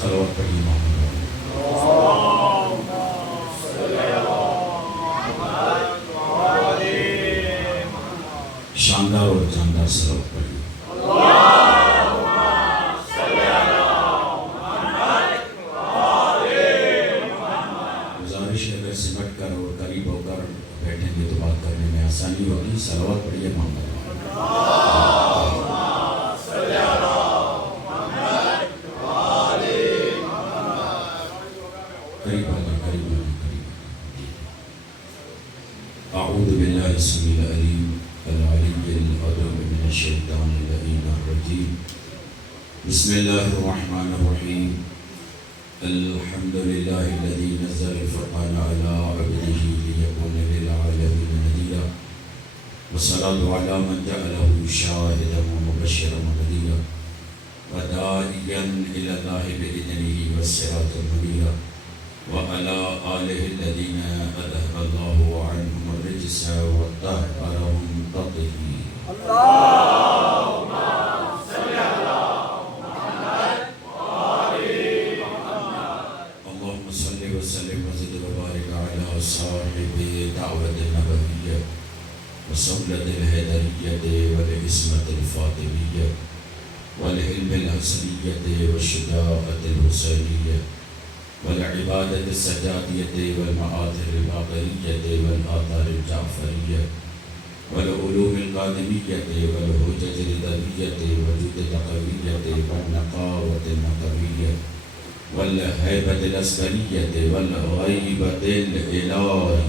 صلوات پڑھی شاندار اور جاندار صلوات پڑھی. گزارش ہے اگر سمٹ کر اور قریب ہو کر بیٹھیں گے تو بات کرنے میں آسانی ہوگی. صلوات پڑھیے محمد. أعوذ بالله السميع العليم العلي العظيم من الشيطان اللعين الرجيم. بسم الله الرحمن الرحيم. الحمد لله الذي نزل الفرقان على عبده ليكون للعالمين نذيرا والصلاة على من جعله شاهدا ومبشرا ونذيرا وداعيا إلى الله بإذنه والصراط المنيرا وعلى آله الذين أذهب الله عنهم الرجس وطهرهم تطهيرا. اللهم صل على محمد وآل محمد. اللهم صل وسلم وزد وبارك على صاحب دعوة النبوية وسملة الهدرية والعصمة الفاطمية والعلم الحسنية والشجاعة الحسينية والعبادة السجادية والمآثر الباقرية والآثار الجعفرية والعلوم القادمية والحجج الرضوية والجود التقوية والنقاوة النقوية والهيبة العسكرية والغيبة الإلهية.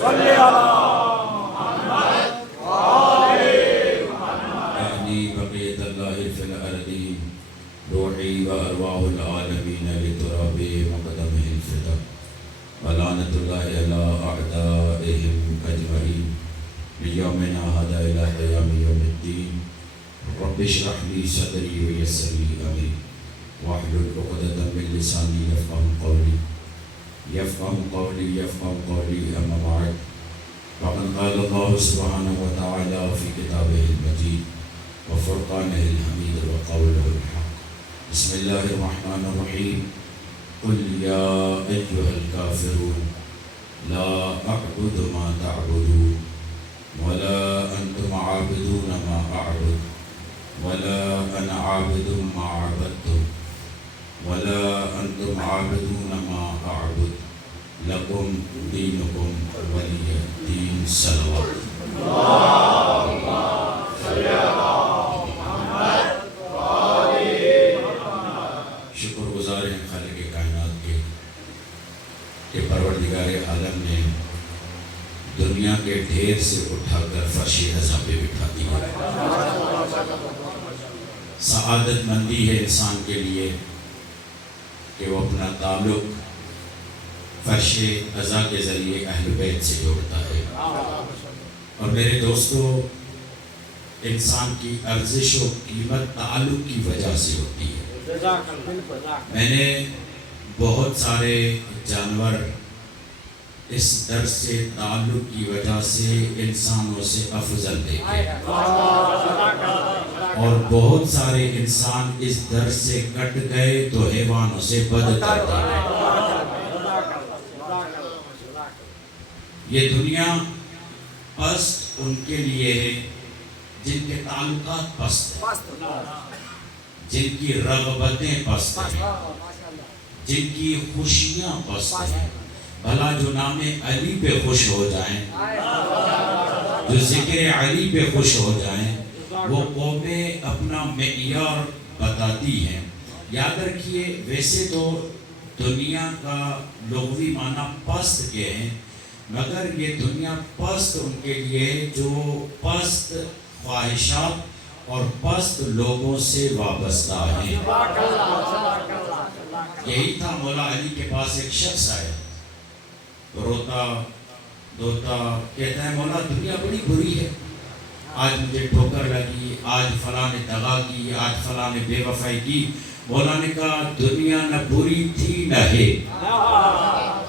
صل على محمد وآل محمد. أهدي بقية الله في الأرضين روحي وأرواح العالمين لتراب مقدمه الفدا ولعنة الله على أعدائهم أجمعين ليومنا هذا إلى قيام يوم الدين. رب اشرح لي صدري ويسر لي أمري واحلل عقدة من لساني يفقهوا قولي. أما بعد فقد قال الله سبحانه وتعالى في كتابه المجيد وفرقانه الحميد وقوله الحق. بسم الله الرحمن الرحيم. قل يا أيها الكافرون لا أعبد ما تعبدون ولا أنتم عابدون ما أعبد ولا أنا عابد ما عبدتم ولا أنتم عابدون ما أعبد لكم دينكم ولي دين. صلوات. اللهم صل على محمد. شکر گزار ہیں خالق کائنات کے کہ پروردگار عالم نے دنیا کے ڈھیر سے اٹھا کر فرش رضا پہ بٹھا دیا. سعادت مندی ہے انسان کے لیے کہ وہ اپنا تعلق فرش رضا کے ذریعے اہل بیت سے جوڑتا ہے. اور میرے دوستو انسان کی ارزش و قیمت تعلق کی وجہ سے ہوتی ہے. میں نے بہت سارے جانور اس درس سے تعلق کی وجہ سے انسانوں سے افضل دیکھے اور بہت سارے انسان اس درس سے کٹ گئے تو حیوانوں سے بدتر دیکھے. یہ دنیا پست ان کے لیے ہے جن کے تعلقات پست ہیں, جن کی رغبتیں پست ہیں, جن کی خوشیاں پست ہیں. بھلا جو نام علی پہ خوش ہو جائیں, جو ذکر علی پہ خوش ہو جائیں, وہ قومیں اپنا معیار بتاتی ہیں. یاد رکھیے ویسے تو دنیا کا لغوی معنی پست کے ہیں, مگر یہ دنیا پست ان کے لیے جو پست خواہشات اور پست لوگوں سے وابستہ ہیں. یہی تھا مولا علی کے پاس ایک شخص آیا, روتا دھوتا, کہتا ہے مولا دنیا بڑی بری ہے, آج مجھے ٹھوکر لگی، آج فلاں نے دغا کی، آج فلاں نے بے وفائی کی. مولا نے کہا دنیا نہ بری تھی نہ ہے.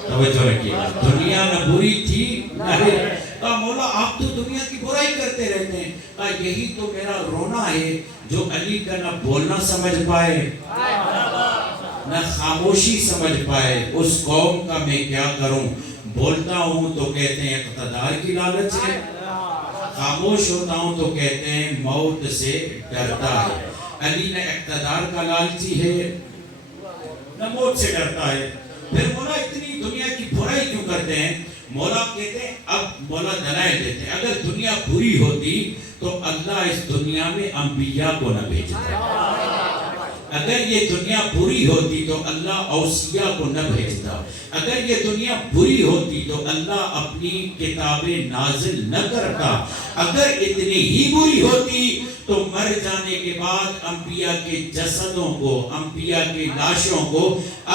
توجہ رکھیے، دنیا نہ بری تھی نہ ہے. کہا مولا آپ تو دنیا کی برائی کرتے رہتے ہیں. کہا یہی تو میرا رونا ہے جو علی کا نہ بولنا سمجھ پائے نہ خاموشی سمجھ پائے. اس قوم کا میں کیا کروں؟ بولتا ہوں تو کہتے ہیں اقتدار کی لالچ ہے، خاموش ہوتا ہوں تو کہتے ہیں موت سے ڈرتا ہے. علی نہ اقتدار کا لالچی ہے نہ موت سے ڈرتا ہے. پھر مولا اتنی دنیا کی برائی کیوں کرتے ہیں؟ مولا کہتے ہیں، اب مولا دلائل دیتے ہیں اگر دنیا بری ہوتی تو اللہ اس دنیا میں انبیاء کو نہ بھیجتا. اگر یہ دنیا بری ہوتی تو اللہ اوصیاء کو نہ بھیجتا. اگر یہ دنیا بری ہوتی تو اللہ اپنی کتابیں نازل نہ کرتا. اگر اتنی ہی بری ہوتی تو مر جانے کے بعد انبیاء کے جسدوں کو، انبیاء کی لاشوں کو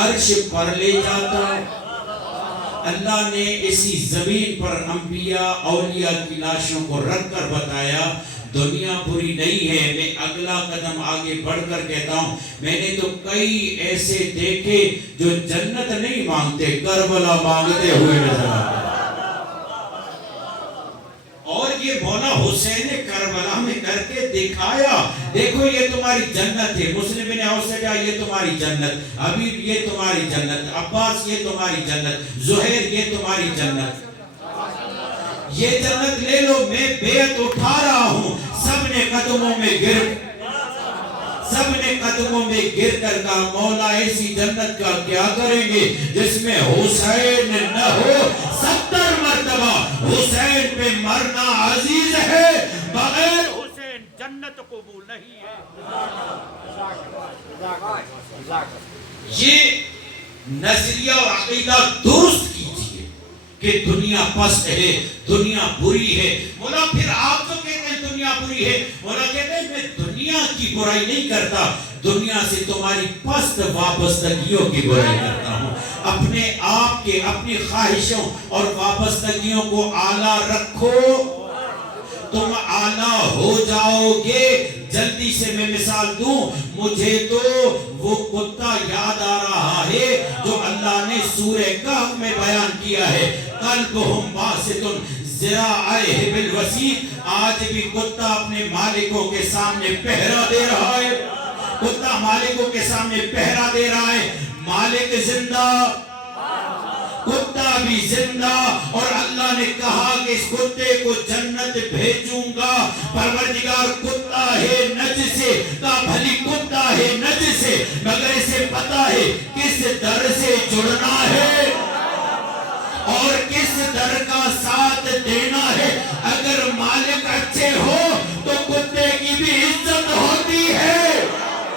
عرش پر لے جاتا. اللہ نے اسی زمین پر انبیاء اولیاء کی لاشوں کو رکھ کر بتایا دنیا بری نہیں ہے. میں اگلا قدم آگے بڑھ کر کہتا ہوں میں نے تو کئی ایسے دیکھے جو جنت نہیں مانگتے، کربلا مانگتے ہوئے نظر آتے. اور یہ مولا حسین نے کربلا میں کر کے دکھایا دیکھو یہ تمہاری جنت ہے. مسلم بن عوف سے کہا یہ تمہاری جنت، حبیب یہ تمہاری جنت، عباس یہ تمہاری جنت، زہیر یہ تمہاری جنت. یہ جنت لے لو، میں بیعت اٹھا رہا ہوں. سب نے قدموں میں گر کر کہا مولا ایسی جنت کا کیا کریں گے جس میں حسین نہ ہو. 70 مرتبہ حسین پہ مرنا عزیز ہے، بغیر حسین جنت قبول نہیں ہے. یہ نظریہ اور عقیدہ درست کیجئے کہ دنیا پست ہے، دنیا بری ہے. مولا پھر آپ تو کہتے ہیں دنیا بری ہے. مولا کہتے ہیں میں دنیا کی برائی نہیں کرتا، دنیا سے تمہاری پست وابستگیوں کی برائی کرتا ہوں. اپنے آپ کے، اپنی خواہشوں اور وابستگیوں کو اعلیٰ رکھو، تم اعلیٰ ہو جاؤ گے. جلدی سے میں مثال دوں، مجھے تو وہ کتا یاد آ رہا ہے جو اللہ نے سورہ کہف میں بیان کیا ہے، قلبہم باسط ذراعیہ بالوسیط. آج بھی کتا اپنے مالکوں کے سامنے پہرا دے رہا ہے، کتا مالکوں کے سامنے پہرا دے رہا ہے. مالک زندہ، کتا بھی زندہ. اور اللہ نے کہا کہ اس کتے کو جنت بھیجوں گا. پروردگار کتا ہے نجس سے، کہا بھلی کتا ہے نجس سے مگر اسے پتا ہے کس در سے جڑنا ہے اور کس در کا ساتھ دینا ہے. اگر مالک اچھے ہو تو کتے کی بھی عزت ہوتی ہے.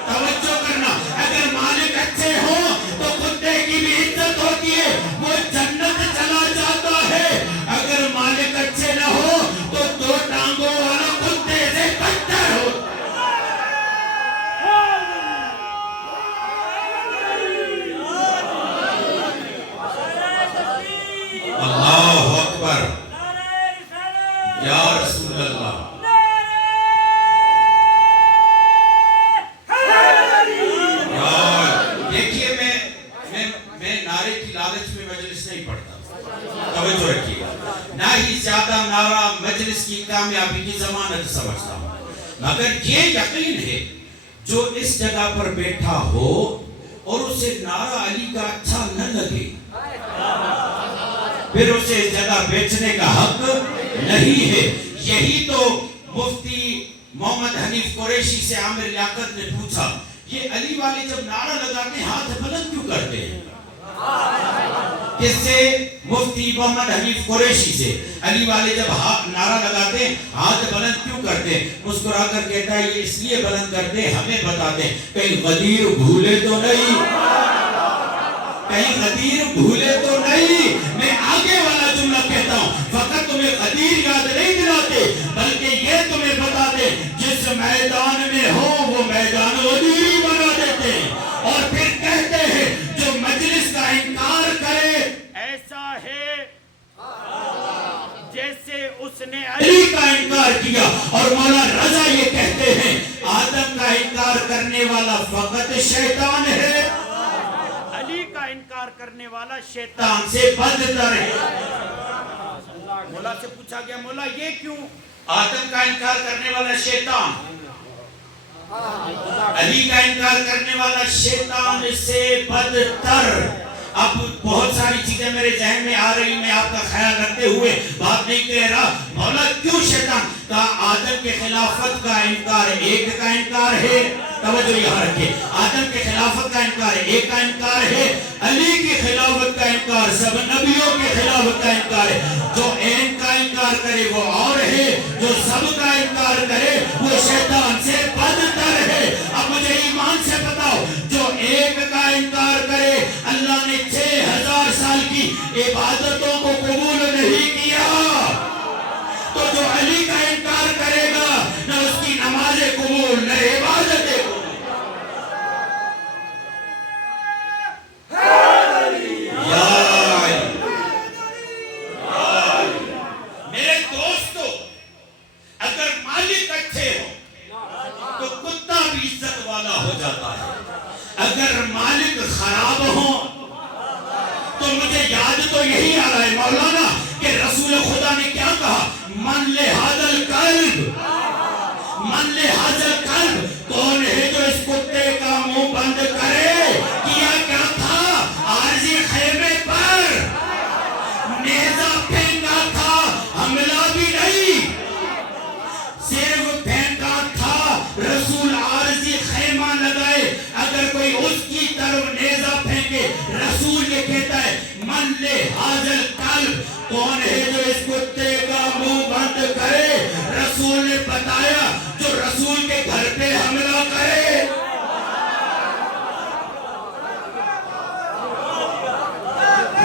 توجہ کرنا، اگر مالک اچھے ہو تو کتے کی بھی عزت ہوتی ہے، وہ جنت چلا جاتا ہے. اگر مالک اچھے نہ ہو تو دو ٹانگوں والا کتے سے بدتر ہو. اللہ اکبر، یا رسول اللہ. دیکھیے میں نعرے کی لالچ میں مجلس نہیں پڑھتا، توجہ رکھیے گا. نہ ہی زیادہ نعرہ مجلس کی کامیابی کی ضمانت سمجھتا ہوں، مگر یہ یقین ہے جو اس جگہ پر بیٹھا ہو اور اسے نعرہ علی کا اچھا نہ لگے پھر اسے اس جگہ بیچنے کا حق نہیں ہے. یہی تو مفتی محمد حنیف قریشی سے عامر لیاقت نے پوچھا یہ علی والے جب نعرہ لگاتے ہیں ہاتھ بلند کیوں کرتے ہیں؟ کس سے؟ مفتی محمد حنیف قریشی سے. علی والے جب نعرہ لگاتے ہیں ہاتھ بلند کیوں کرتے ہیں؟ مسکرا کر کہتا ہے یہ اس لیے بلند کرتے ہیں ہمیں بتاتے ہیں کہیں غدیر بھولے تو نہیں، کہیں غدیر بھولے تو نہیں. میں آگے والا جملہ کہتا ہوں، فقط تمہیں غدیر یاد نہیں دلاتے بلکہ یہ تمہیں بتاتے جس میدان میں ہو وہ میدان غدیری بنا دیتے ہیں. اور پھر کہتے ہیں جو مجلس کا انکار کرے ایسا ہے جیسے اس نے علی کا انکار انکار کیا. اور مولا رضا یہ کہتے ہیں آدم کا انکار کرنے والا فقط شیطان ہے، علی کا انکار کرنے والا شیطان سے بدتر ہے. مولا سے پوچھا گیا مولا یہ کیوں؟ آدم کا انکار کرنے والا شیطان، علی کا انکار کرنے والا شیطان سے بدتر. اب بہت ساری چیزیں میرے ذہن میں آ رہی، میں آپ کا خیال رکھتے ہوئے بات نہیں کہہ رہا. مولا کیوں شیطان؟ کہا آدم کے خلافت کا انکار ایک کا انکار ہے، توجہ یہاں رکھے، آدم کے خلافت کا انکار ایک کا انکار ہے، علی کی خلافت کا انکار سب نبیوں کے خلافت کا انکار ہے. جو ایک کا انکار کرے وہ اور ہے، جو سب کا انکار کرے وہ شیطان سے بدتر ہے. اب مجھے ایمان سے بتاؤ، جو ایک کا انکار کرے اللہ نے 6000 سال کی عبادتوں کو قبول نہیں کیا، تو جو علی کا انکار کرے گا نہ اس کی نمازیں قبول نہ عبادتیں قبول. میرے دوستو، اگر مالک اچھے ہو تو کتا بھی عزت والا ہو جاتا ہے، اگر مالک خراب ہو تو مجھے یاد تو یہی آ رہا ہے مولانا کہ رسول خدا نے کیا کہا، من لہذا القلب، من لہذا القلب. کون ہے جو اس کتے کا منہ بند کرے؟ کیا کیا تھا؟ عارضی خیمے پر نیزہ پھینکا تھا، حملہ بھی نہیں، صرف پھینکا تھا. رسول عارضی خیمہ لگائے، اگر کوئی اس کی طرف نیزہ پھینکے، رسول یہ کہتا ہے من لہذا القلب، کون ہے جو اس کتے کا منہ بند کرے؟ رسول نے بتایا جو رسول کے گھر پہ حملہ کرے.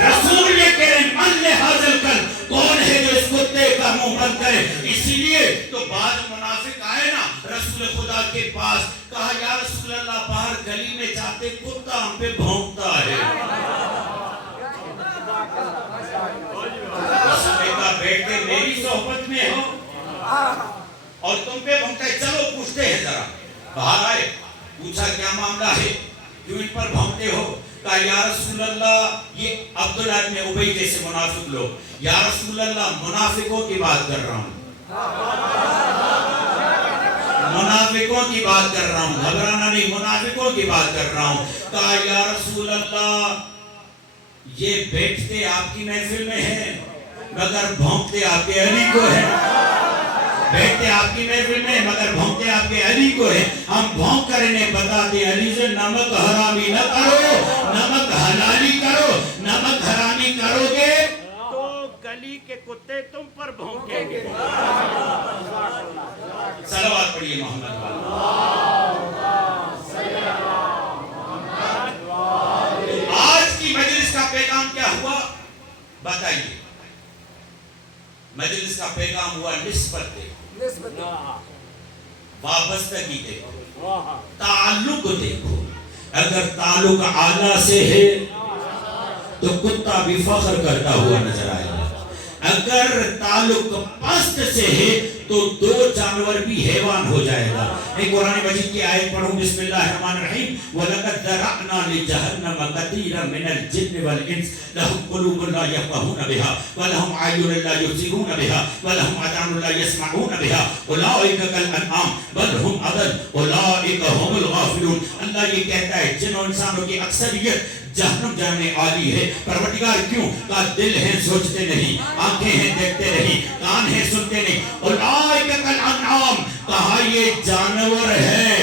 رسول یہ کہہ رہے من لہذا القلب، کون ہے جو اس کتے کا منہ بند کرے. اسی لیے تو بعض منافق آئے نا رسول خدا کے پاس، کہا یا رسول اللہ باہر گلی میں جاتے کتا ہم پہ بھونکتا ہے. رسول نے کہا بیٹے میری صحبت میں ہو اور تم پہ بھونکتا ہے، چلو پوچھتے ہیں ذرا. باہر آئے، پوچھا کیا معاملہ ہے، کیوں ان پر بھونکتے ہو؟ کہا یا رسول اللہ، یہ عبداللہ ابن ابی جیسے منافق لوگ، یا رسول اللہ منافقوں کی بات کر رہا ہوں، منافقوں کی بات کر رہا ہوں، گھبرانا نہیں، منافقوں کی بات کر رہا ہوں. کہا یا رسول اللہ یہ بیٹھتے آپ کی محفل میں ہیں مگر بھونکتے آپ کے علی کو ہے، بیٹھتے آپ کی محفل میں مگر بھونکتے آپ کے علی کو ہے. ہم بھونک کر انہیں بتاتے علی سے نمک حرامی نہ کرو، نمک حلالی کرو. نمک حرامی کرو گے تو گلی کے کتے تم پر بھونکیں گے. صلوات پڑھیے محمد والے. آج کی مجلس کا پیغام کیا ہوا بتائیے؟ مجلس کا پیغام ہوا نسبت دیکھو، وابستگی دیکھو، تعلق دیکھو. اگر تعلق اعلیٰ سے ہے تو کتا بھی فخر کرتا ہوا نظر آئے گا، اگر تعلق پست سے ہے تو دو جانور بھی حیوان ہو جائے گا. ایک قرآن مجید کی آیت پڑھوں، بسم اللہ الرحمن الرحیم. وَلَقَدْ ذَرَأْنَا لِجَهَنَّمَ كَثِيرًا مِنَ الْجِنِّ وَالْإِنسِ لَهُمْ قُلُوبٌ لَا يَفْقَهُونَ بِهَا وَلَهُمْ أَعْيُنٌ لَا يُبْصِرُونَ بِهَا وَلَهُمْ آذَانٌ لَا يَسْمَعُونَ بِهَا أُولَٰئِكَ كَالْأَنْعَامِ بَلْ هُمْ أَضَلُّ أُولَٰئِكَ هُمُ الْغَافِلُونَ. اللہ یہ کہتا ہے جن انسانوں کی اکثریت جہنم جانے والی ہے. پروردگار کیوں؟ کہا دل ہیں سوچتے نہیں، آنکھیں ہیں دیکھتے نہیں، کان ہیں سنتے نہیں. اولئک کالانعام، کہا یہ جانور ہے.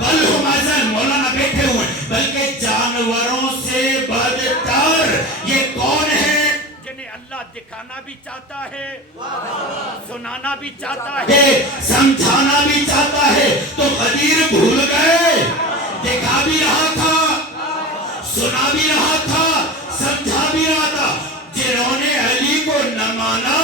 بل ہم اضل، مولانا بیٹھے ہوئے، بلکہ جانوروں سے بدتر. یہ کون ہے؟ جنہیں اللہ دکھانا بھی چاہتا ہے، سنانا بھی چاہتا ہے، سمجھانا بھی چاہتا ہے. تو قدیر بھول گئے، دکھا بھی رہا تھا، سنا بھی رہا تھا، سمجھا بھی رہا تھا. جنہوں نے علی کو نہ مانا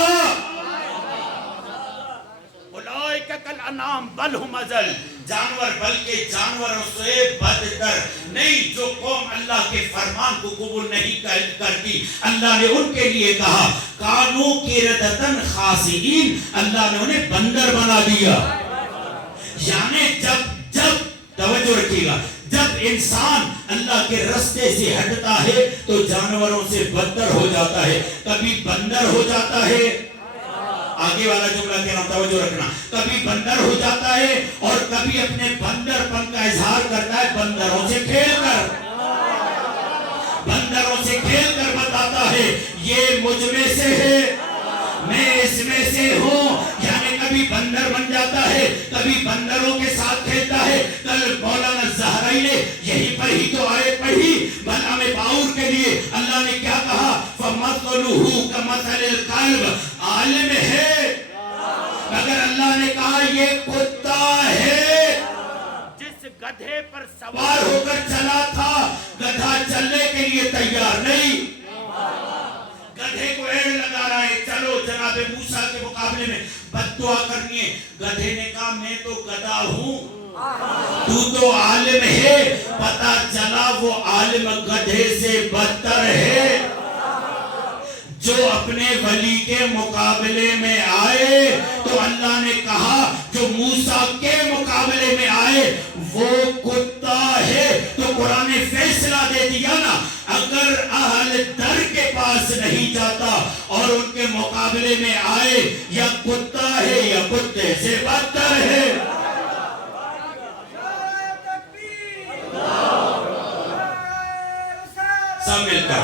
اولئک کالانعام بل ہم اضل، جانور بلکہ جانوروں سے بدتر نہیں. جو قوم اللہ کے فرمان کو قبول نہیں کرتی اللہ نے ان کے لیے کہا کانو قردۃ خاسئین, اللہ نے انہیں بندر بنا دیا. یعنی جب توجہ رکھیے گا, جب انسان اللہ کے رستے سے ہٹتا ہے تو جانوروں سے بدتر ہو جاتا ہے. کبھی بندر ہو جاتا ہے, آگے والا جملہ کہنا توجہ رکھنا, کبھی بندر ہو جاتا ہے اور کبھی اپنے بندر پن کا اظہار کرتا ہے بندروں سے کھیل کر بتاتا ہے یہ مجھ میں سے ہے, میں اس میں سے ہوں. یعنی کبھی بندر بن جاتا ہے, کبھی بندروں کے ساتھ کھیلتا ہے. کل مولانا زہرائی نے یہی پر ہی تو آیت پڑھی بلعام باؤر کے لیے. اللہ نے کیا کہا فَمَثَلُهُ كَمَثَلِ الْكَلْبِ, عالم ہے مگر اللہ نے کہا یہ کتا ہے جس گدھے پر سوار ہو کر چلا تھا. گدھا چلنے کے لیے تیار نہیں, گدھے کو ایڑ لگا رہا ہے چلو جناب موسیٰ کے مقابلے میں بد دعا کرنی ہے. گدھے نے کہا میں تو گدھا ہوں, تو عالم ہے. پتا چلا وہ عالم گدھے سے بدتر ہے. جو اپنے ولی کے مقابلے میں آئے تو اللہ نے کہا جو موسیٰ کے مقابلے میں آئے وہ کتا ہے. تو قرآن نے فیصلہ دے دیا نا, اگر اہل در کے پاس نہیں جاتا اور ان کے مقابلے میں آئے یا کتا ہے یا کتے سے بدتر ہے. سب مل کر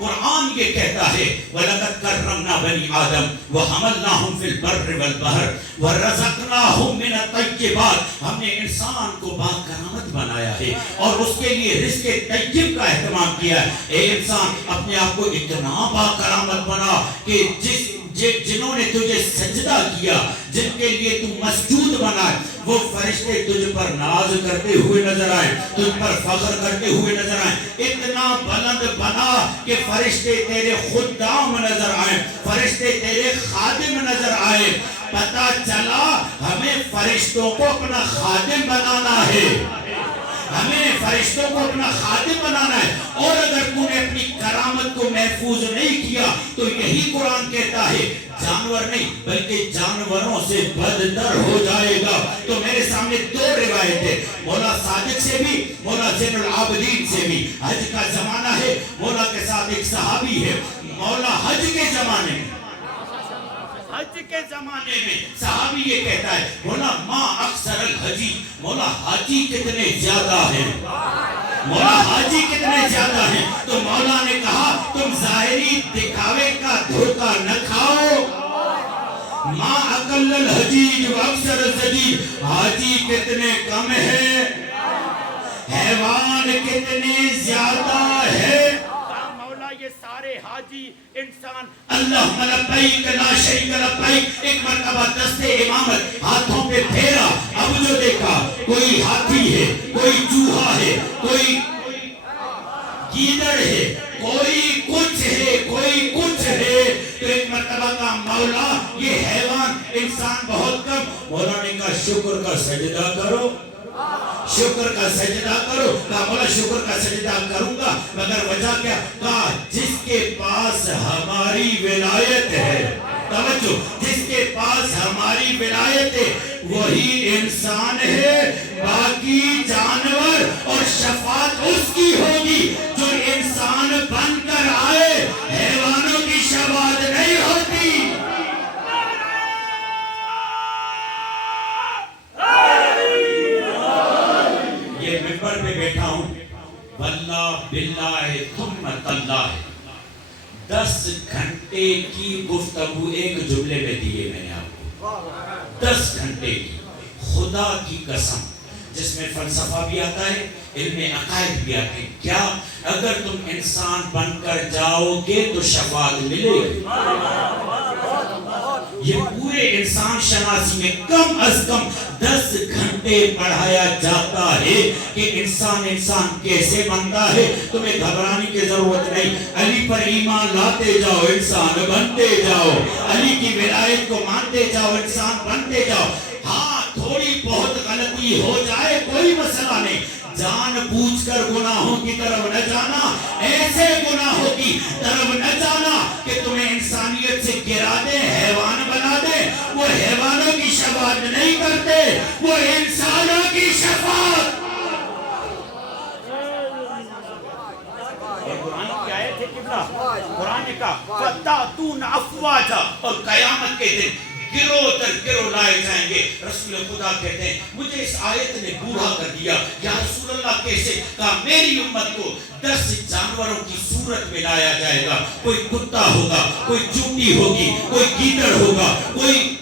قرآن یہ کہتا ہے وَلَقَدْ كَرَّمْنَا بَنِي آدَمَ وَحَمَلْنَاهُمْ فِي الْبَرِّ وَالْبَحْرِ وَرَزَقْنَاهُمْ مِنَ الطَّيِّبَاتِ. ہم نے انسان کو باکرامت بنایا ہے اور اس کے لیے رزق طیب کا اہتمام کیا ہے. اے انسان اپنے آپ کو اتنا باکرامت بنا کہ جنہوں نے تجھے سجدہ کیا, جن کے لیے تو مسجود بنا ہے, وہ فرشتے تجھ پر ناز کرتے ہوئے نظر آئے, تجھ پر فخر کرتے ہوئے نظر آئے. اتنا بلند بنا کہ فرشتے تیرے خدام نظر آئے, فرشتے تیرے خادم نظر آئے. پتا چلا ہمیں فرشتوں کو اپنا خادم بنانا ہے, ہمیں فرشتوں کو اپنا خادم بنانا ہے. اور اگر تو نے اپنی کرامت کو محفوظ نہیں کیا تو یہی قرآن کہتا ہے جانور نہیں بلکہ جانوروں سے بدتر ہو جائے گا. تو میرے سامنے دو روایتیں, مولا صادق سے بھی مولا زین العابدین سے بھی. حج کا زمانہ ہے, مولا کے ساتھ ایک صحابی ہے. مولا حج کے زمانے میں صحابی یہ کہتا ہے مولا ما اکثر الحجی, مولا حاجی کتنے زیادہ ہیں, مولا حاجی کتنے زیادہ ہیں. تو مولا نے کہا تم ظاہری دکھاوے کا دھوکہ نہ کھاؤ. ما اقل الحجیج و اکثر الزجیج, حاجی کتنے کم ہے, حیوان کتنے زیادہ ہے. یہ سارے حاجی انسان اللہ لبیک لا شریک لبیک ایک مرتبہ دستے امامت ہاتھوں پہ پھیرا. اب جو دیکھا کوئی ہاتھی ہے, کوئی چوہا ہے, کوئی گیدڑ ہے, کوئی کچھ ہے, کوئی کچھ ہے. تو ایک مرتبہ کا مولا یہ حیوان انسان بہت کم. مولا نے کہا شکر کا سجدہ کرو, شکر کا سجدہ کرو. کہا مولا شکر کا سجدہ کروں گا مگر وجہ کیا؟ کہا جس کے پاس ہماری ولایت ہے, توجہ, جس کے پاس ہماری ولایت ہے وہی انسان ہے. باقی جانور اور شفاعت اس کی ہوگی جو انسان بن کر آئے, حیوانوں کی شفاعت نہیں ہوتی. ممبر پہ بیٹھا ہوں, واللہ باللہ ثم تاللہ 10 گھنٹے کی گفتگو ایک جملے میں دیے میں نے آپ کو, 10 گھنٹے کی, خدا کی قسم, جس میں فلسفہ بھی آتا ہے, علم عقائد بھی آتے ہیں. کیا اگر تم انسان بن کر جاؤ گے تو شفاعت ملے گی, یہ پورے انسان شناسی میں کم از کم 10 گھنٹے پڑھایا جاتا ہے کہ انسان کیسے بنتا ہے. تمہیں گھبرانے کی ضرورت نہیں. علی پر ایمان لاتے جاؤ انسان بنتے جاؤ. علی کی ولایت کو مانتے جاؤ انسان بنتے جاؤ. ہاں تھوڑی بہت غلطی ہو جائے کوئی مسئلہ نہیں. جان بوجھ کر گناہوں کی طرف نہ جانا, ایسے گناہوں کی طرف نہ جانا کہ تمہیں انسانیت سے گرا دے, حیوان بنا دے. وہ حیوانوں کی شفاعت نہیں کرتے, وہ انسانوں کی شفاعت. قرآن کی آیت ہے قبلہ, قرآن نے کہا فَتَأْتُونَ أَفْوَاجًا, اور قیامت کے دن گروہ در گروہ لائے جائیں گے. رسول خدا کہتے ہیں مجھے اس آیت نے بوڑھا کر دیا. یا رسول اللہ کیسے؟ کہا میری امت کو 10 جانوروں کی صورت میں لایا جائے گا. کوئی کتا ہوگا, کوئی چونٹی ہوگی, کوئی گیدڑ ہوگا, کوئی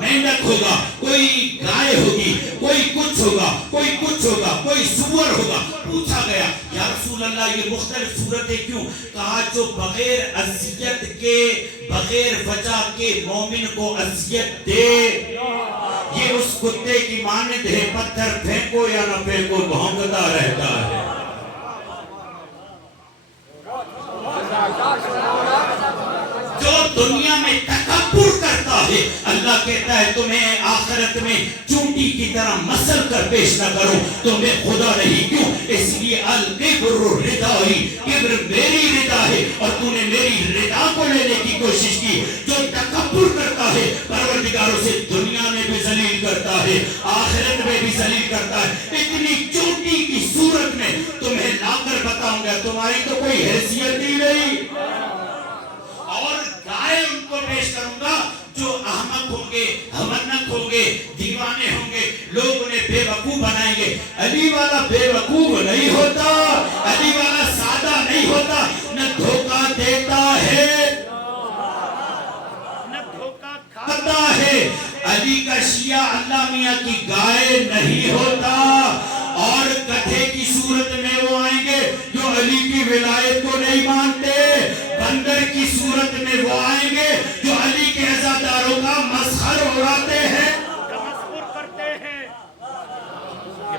مینڈک ہوگا, کوئی گائے ہوگی, کوئی کچھ ہوگا, کوئی کچھ ہوگا, کوئی سور ہوگا. پوچھا گیا یا رسول اللہ یہ مختلف صورتیں کیوں؟ کہا جو بغیر اذیت کے, بغیر وجہ کے مومن کو اذیت دے یہ اس کتے کی مانند ہے, پتھر پھینکو یا نہ پھینکو بھونکتا رہتا ہے. جو دنیا میں تکبر کرتا ہے اللہ کہتا ہے تمہیں آخرت میں چونٹی کی طرح مسل کر پیش نہ کروں, تمہیں خدا نہیں. کیوں؟ اس لیے الکبر ردائی, کبر میری ردا ہے اور تو نے میری ردا کو لینے کی کوشش کی. جو تکبر کرتا ہے پروردگاروں سے دنیا میں بھی ذلیل کرتا ہے, آخرت میں بھی ذلیل کرتا ہے. اتنی چونٹی کی صورت میں تمہیں لا کر بتاؤں گا تمہاری تو کوئی حیثیت ہی نہیں, اور گائے ان کو پیش کروں گا جو احمق ہوں گے, ہمنک ہوں گے, دیوانے ہوں گے, لوگ انہیں بے وقوف بنائیں گے. علی والا بے وقوف نہیں ہوتا, علی والا سادہ نہیں ہوتا, نہ دھوکہ دیتا ہے نہ دھوکہ کھاتا ہے. علی کا شیعہ اللہ میاں کی گائے نہیں ہوتا, اور کٹھے کی صورت میں وہ آئیں گے جو علی کی ولایت کو نہیں مانتے. بندر کی صورت میں وہ آئیں گے جو علی کے عزاداروں کا مسخر اڑاتے ہیں, تمسخر کرتے ہیں. یہ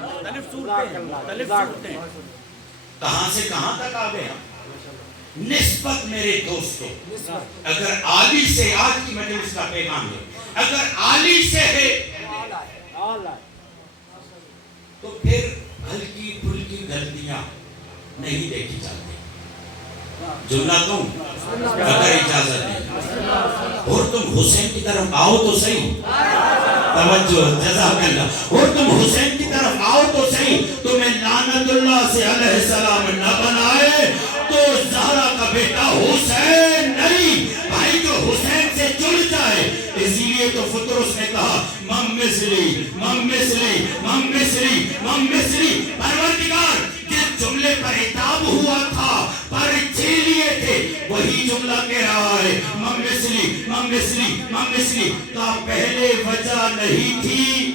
مختلف صورتیں کہاں سے کہاں تک آ گئے. نسبت میرے دوستو, اگر عالی سے, آج کی مجلس کا پیغام ہے, اگر عالی سے ہے تو پھر ہلکی پھلکی غلطیاں نہیں دیکھی جاتی. جملہ کہوں اگر اجازت ہے, اور تم حسین کی طرف آؤ تو صحیح, توجہ جزاک اللہ, اور تم حسین کی طرف آؤ تو صحیح. تمہیں لعنت اللہ سے علیہ السلام نہ بنائے تو زہرا کا بیٹا حسین نہیں. بھائی جو حسین سے جڑ جائے, اسی لیے تو فطرس نے کہا مم مثلی مم مثلی مم مثلی مم مثلی. پروردگار جس جملے پر عتاب ہوا تھا پر چھین لیے تھے وہی جملہ کہہ رہا ہے مم مثلی مم مثلی مم مثلی. کا پہلے وجہ نہیں تھی,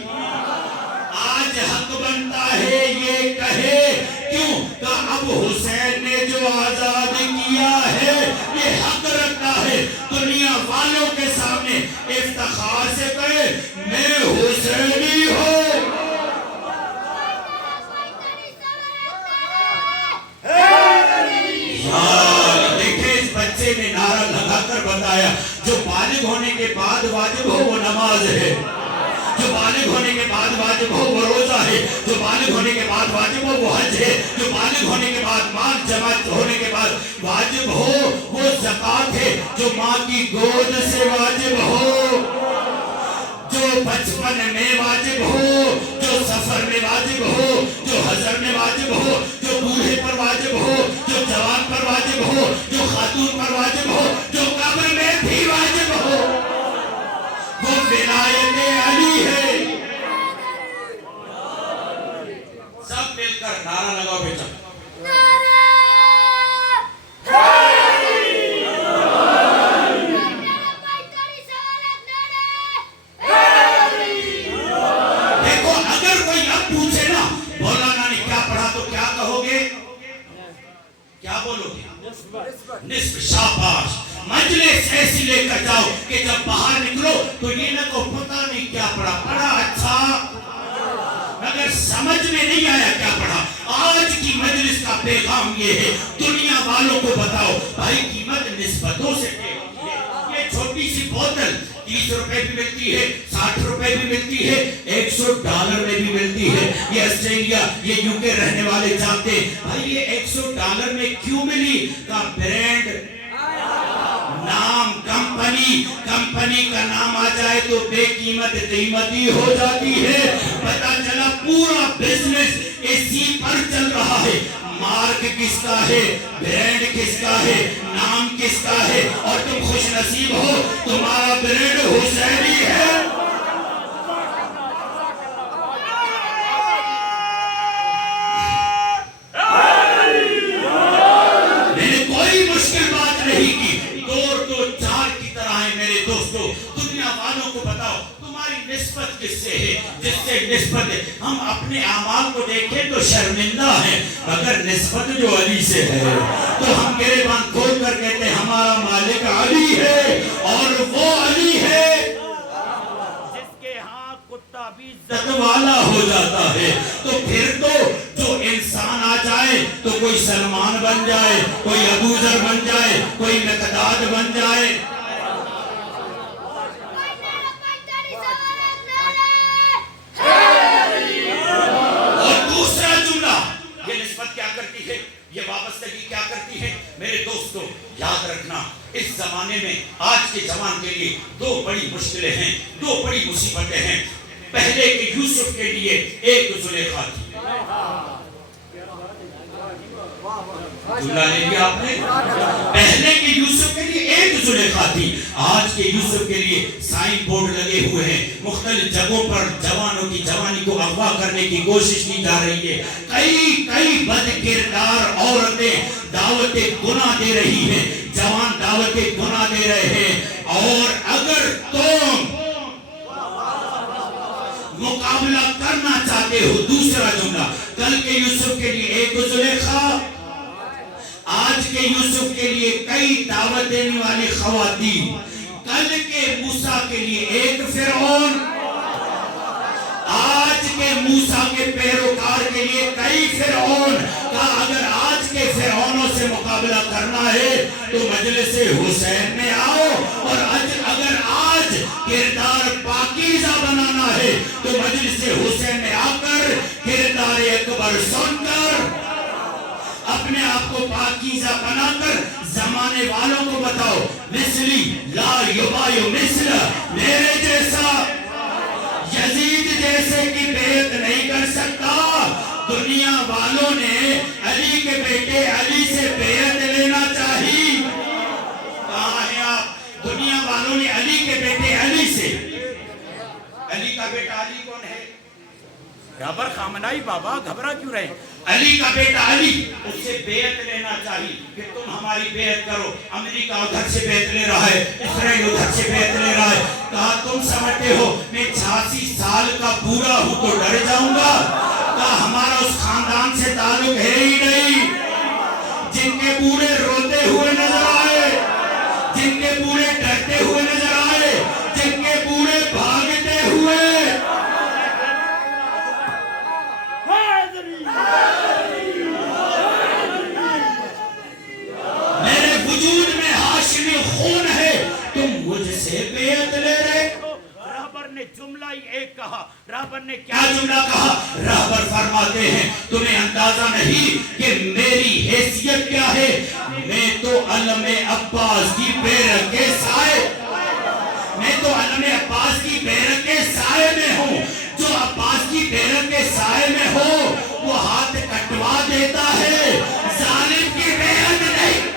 آج حق بنتا ہے یہ کہے. کیوں؟ کہ اب حسین نے جو آزاد کیا ہے یہ حق رکھتا ہے دنیا والوں کے سامنے افتخار سے کہے میں حسینی ہوں. دیکھیں اس بچے نے نعرہ لگا کر بتایا جو بالغ ہونے کے بعد واجب ہو وہ نماز ہے, جو بالغ ہونے کے بعد واجب ہو وہ روزہ ہے, جو بالغ ہونے کے بعد واجب ہو وہ حج ہے, جو بالغ ہونے کے بعد مال جمع ہونے کے بعد واجب ہو وہ زکات ہے, جو ماں کی گود سے واجب ہو, جو بچپن میں واجب ہو, جو سفر میں واجب ہو, جو حضر میں واجب ہو, جو بوڑھے پر واجب ہو, جو جوان پر واجب ہو, جو خاتون پر واجب ہو, جو قبر میں بھی واجب ہو, وہ ولایت علی ہے. سب مل کر نعرہ لگاؤ بیٹا. دیکھو اگر کوئی اب پوچھے نا مولانا نے کیا پڑھا تو کیا کہو گے, کیا بولو گے؟ نصف. شاباش. میں مجلس ایسی لے کر جاؤ کہ جب باہر نکلو تو یہ نہ کو پتہ نہیں کیا پڑھا، پڑھا اچھا مگر سمجھ میں نہیں آیا کیا پڑھا۔ آج کی مجلس کا پیغام یہ ہے، دنیا والوں کو بتاؤ بھائی قیمت نسبتوں سے ہے۔ یہ چھوٹی سی بوتل 30 روپے بھی ملتی ہے، 60 روپے بھی ملتی ہے، $100 میں بھی ملتی ہے۔ یہ آسٹریلیا، یہ یوکے رہنے والے جانتے ہیں بھائی یہ $100 میں کیوں ملی؟ کا برینڈ نام، کمپنی کا نام آ جائے تو بے قیمت قیمتی ہو جاتی ہے۔ پتہ چلا پورا بزنس اسی پر چل رہا ہے۔ مارک کس کا ہے، برینڈ کس کا ہے، نام کس کا ہے، اور تم خوش نصیب ہو تمہارا برینڈ حسینی ہے۔ میں نے کوئی مشکل بات نہیں کی، دو چار کی طرح ہے میرے دوستو۔ دنیا والوں کو بتاؤ تمہاری نسبت کس سے ہے، جس سے نسبت ہے۔ ہم اپنے اعمال کو دیکھیں تو شرمندہ ہیں، اگر نسبت جو علی سے ہے تو ہم گریبان کھول کر کہتے ہیں ہمارا مالک علی ہے اور وہ علی ہے جس کے ہاں کتا بھی عزت والا ہو جاتا ہے۔ تو پھر تو جو انسان آ جائے تو کوئی سلمان بن جائے، کوئی ابو ذر بن جائے، کوئی مقداد بن جائے۔ یہ وابستگی کیا کرتی ہے میرے دوستو؟ یاد رکھنا اس زمانے میں آج کے جوان کے لیے دو بڑی مشکلیں ہیں، دو بڑی مصیبتیں ہیں۔ پہلے کہ یوسف کے لیے ایک زلیخا تھی، جملہ لے لیا آپ نے؟ پہلے کہ یوسف کے لیے ایک زلیخا تھی، آج کے یوسف کے لیے سائن بورڈ لگے ہوئے ہیں، مختلف جگہوں پر جوانوں کی جوانی کو اغوا کرنے کی کوشش کی جا رہی ہے۔ کئی بد کردار عورتیں دعوت گناہ دے رہی ہیں، جوان دعوت گناہ دے رہے ہیں، اور اگر تم مقابلہ کرنا چاہتے ہو، دوسرا جملہ، کل کے یوسف کے لیے ایک زلیخا، آج کے یوسف کے لیے کئی دعوت دینے والی خواتین، کل کے موسیٰ کے لیے ایک فرعون، آج کے موسیٰ کے پیروکار کے لیے کئی فرعون۔ کا اگر آج کے فرعونوں سے مقابلہ کرنا ہے تو مجلس حسین میں آؤ، اور اگر آج کردار پاکیزہ بنانا ہے تو مجلس حسین میں آ کر کردار اکبر سن کر اپنے آپ کو پاکیزہ بنا کر زمانے والوں کو بتاؤ مثلی لا یبایو مثل، میرے جیسا یزید جیسے کی بیعت نہیں کر سکتا۔ دنیا والوں نے علی کے بیٹے علی سے بیعت لینا چاہی، کہاں ہیں آپ؟ دنیا والوں نے علی کے بیٹے علی سے، علی کا بیٹا علی کون ہے؟ گھبر خامنائی بابا، گھبرا کیوں رہے؟ علی کا بیٹا علی، اس سے بیعت لینا چاہیے کہ تم ہماری بیعت کرو۔ امریکہ ادھر سے بیعت لے رہا ہے، اسرائیل ادھر سے بیعت لے رہا ہے۔ کہا تم سمجھتے ہو میں 86 سال کا بوڑھا ہوں تو ڈر جاؤں گا؟ کہا ہمارا اس خاندان سے تعلق ہے ہی نہیں۔ جن کے بوڑھے روتے ہوئے نظر آئے، جن کے بوڑھے ڈرتے ہوئے نظر آئے، جن کے بوڑھے بھاگتے ہوئے، میرے وجود میں ہاشمی خون ہے، تم مجھ سے بیعت لے رہے ہو۔ رہبر نے جملہ ہی ایک کہا، رہبر نے کیا جملہ کہا؟ رہبر فرماتے ہیں تمہیں اندازہ نہیں کہ میری حیثیت کیا ہے، میں تو علم عباس کی بیرک کے سائے، میں تو علم عباس کی بیرک کے سائے میں ہوں۔ جو عباس کی بیرک کے سائے میں ہو وہ ہاتھ کٹوا دیتا ہے، ظالم کی بیعت نہیں۔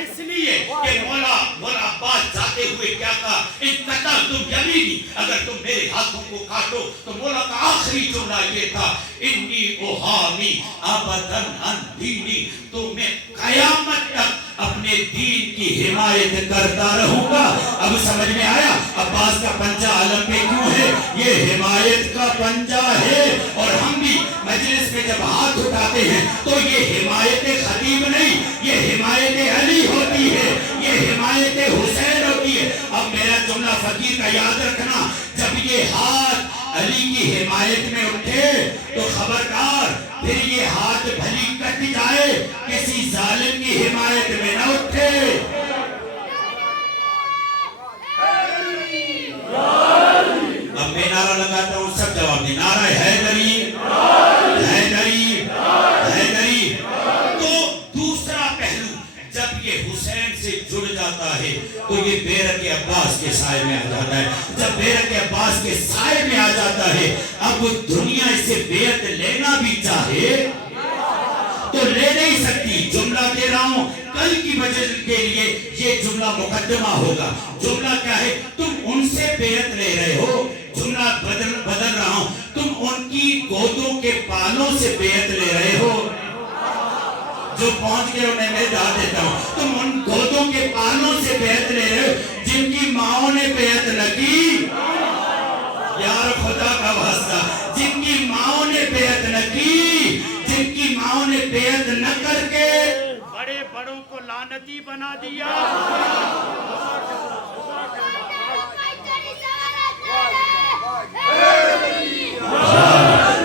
اس لیے کہ مولا عباس جاتے ہوئے کیا کہا؟ ان قتل تم یمینی، اگر تم میرے ہاتھوں کو کاٹو تو مولا کا آخری جملہ یہ تھا انی اوہامی ابداً ان دینی، تو میں قیامت تک اپنے دین کی حمایت کرتا رہوں گا۔ اب سمجھ میں آیا عباس کا پنجہ علم پہ کیوں ہے؟ یہ حمایت کا پنجہ ہے۔ اور ہم بھی مجلس میں جب ہاتھ اٹھاتے ہیں تو یہ حمایت خطیب نہیں، یہ حمایت علی ہوتی ہے، یہ حمایت حسین ہوتی ہے۔ اب میرا جملہ فقیر کا یاد رکھنا، جب یہ ہاتھ علی کی حمایت میں اٹھے تو خبردار پھر یہ ہاتھ بھلی کٹ جائے، کسی ظالم کی حمایت میں نہ اٹھے۔ اب میں نعرہ لگاتا ہوں، سب جواب دیں، نعرہ حیدری، حیدری، حیدری۔ تو دوسرا پہلو، جب یہ حسین سے جڑ جاتا ہے تو یہ بیرت عباس کے سائے میں آ جاتا ہے۔ جب بیرت عباس کے سائے میں آ جاتا ہے، اب دنیا اس سے بیعت لینا بھی چاہے تو لے نہیں سکتی۔ جملہ دے رہا ہوں، کل کی مجلس کے لیے یہ جملہ مقدمہ ہوگا۔ جملہ کیا ہے؟ تم ان سے بیعت لے رہے ہو۔ جملہ بدل رہا ہوں، تم ان کی گودوں کے پالوں سے بیعت لے رہے ہو۔ جو پہنچ گئے انہیں میں جا دیتا ہوں، تم ان گودوں کے پالوں سے بیعت لے رہے ہو جن کی ماؤں نے بیعت نہ کی۔ یار خدا کا واسطہ، جن کی ماؤں نے بیعت نہ کی، جن کی ماؤں نے بیعت نہ کر کے بڑے بڑوں کو لعنتی بنا دیا۔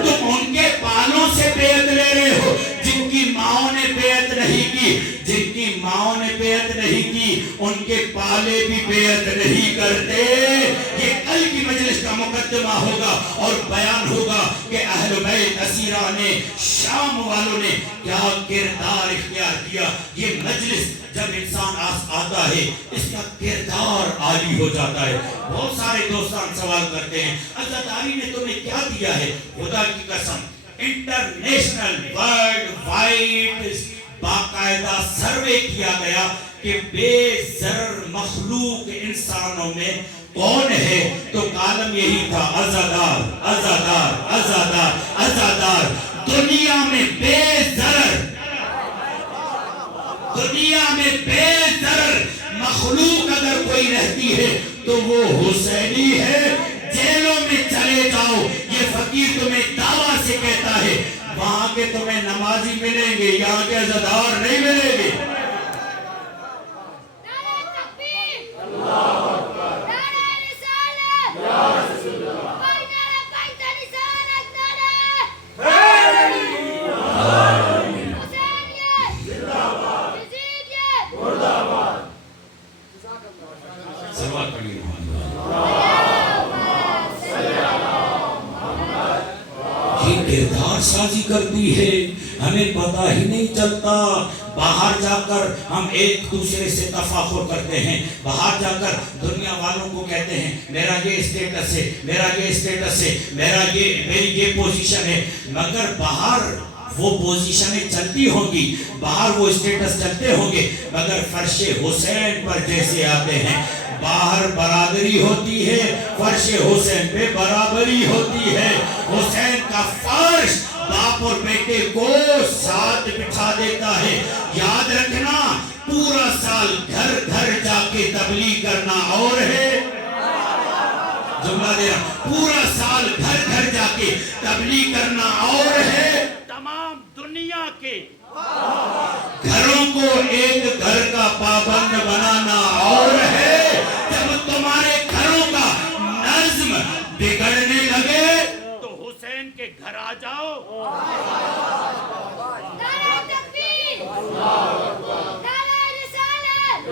تم ان کے پالوں سے بیعت لے رہے ہو جن کی ماؤں نے بیعت نہیں کی۔ جن کی ماؤں نے بیعت نہیں کی ان کے پالے بھی بیعت نہیں کرتے۔ یہ کل کی مجلس کا مقدمہ ہوگا اور بیان ہوگا کہ اہل بیت اسیران شام والوں نے کیا کردار اختیار کیا۔ یہ مجلس جب انسان آتا ہے اس کا کردار عالی ہو جاتا ہے۔ بہت سارے دوستان سوال کرتے ہیں، عزاداری نے تمہیں کیا دیا ہے؟ خدا کی قسم، انٹرنیشنل ورلڈ وائڈ باقاعدہ سروے کیا گیا کہ بے ضرر مخلوق انسانوں میں کون ہے، تو کالم یہی تھا، عزادار، عزادار، عزادار، عزادار۔ دنیا میں بے ضرر، دنیا میں بے ضرر مخلوق اگر کوئی رہتی ہے تو وہ حسینی ہے۔ جیلوں میں چلے جاؤ، یہ فقیر تمہیں دعویٰ سے کہتا ہے، وہاں کے تمہیں نمازی ملیں گے، یہاں کے عزادار نہیں ملیں گے۔ کردار سازی کرتی ہے، ہمیں پتہ ہی نہیں چلتا۔ باہر جا کر ہم ایک دوسرے سے تفاخر کرتے ہیں، باہر جا کر دنیا والوں کو کہتے ہیں میرا یہ اسٹیٹس ہے، میرا یہ اسٹیٹس ہے، میری یہ پوزیشن ہے، مگر باہر وہ پوزیشنیں چلتی ہوں گی، باہر وہ اسٹیٹس چلتے ہوں گے، مگر فرش حسین پر جیسے آتے ہیں باہر برادری ہوتی ہے، فرش حسین پہ برابری ہوتی ہے۔ حسین کا فرش باپ اور بیٹے کو ساتھ بٹھا دیتا ہے۔ یاد رکھنا، پورا سال گھر گھر جا کے تبلیغ کرنا اور ہے، جملہ دے رہا، پورا سال گھر گھر جا کے تبلیغ کرنا اور ہے، تمام دنیا کے گھروں کو ایک گھر کا پابند بنانا اور ہے۔ جب تمہارے گھروں کا نظم بگڑنے لگے تو حسین کے گھر آ جاؤ۔ نعرہ تکبیر، نعرہ رسالت،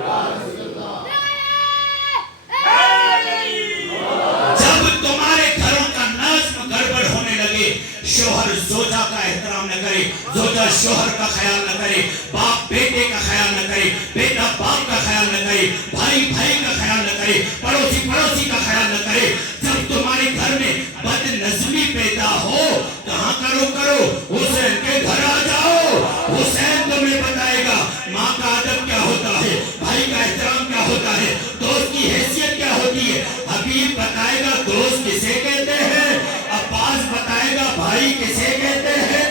جب تمہارے گھروں کا نظم گڑبڑ ہونے لگے، شوہر زوجہ کا احترام نہ کرے، زوجہ شوہر کا خیال نہ کرے، باپ بیٹے کا خیال نہ کرے، بیٹا باپ کا خیال نہ کرے، بھائی بھائی کا خیال نہ کرے، پڑوسی پڑوسی کا خیال نہ کرے، جب تمہارے گھر میں بد نظمی پیدا ہو، کہاں کرو حسین کے گھر آ جاؤ۔ حسین تمہیں بتائے گا ماں کا ادب کیا ہوتا ہے، بھائی کا احترام کیا ہوتا ہے، دوست کی حیثیت کیا ہوتی ہے۔ حبیب بتائے گا دوست کسے کہتے ہیں، عباس بتائے گا بھائی کسے کہتے ہیں،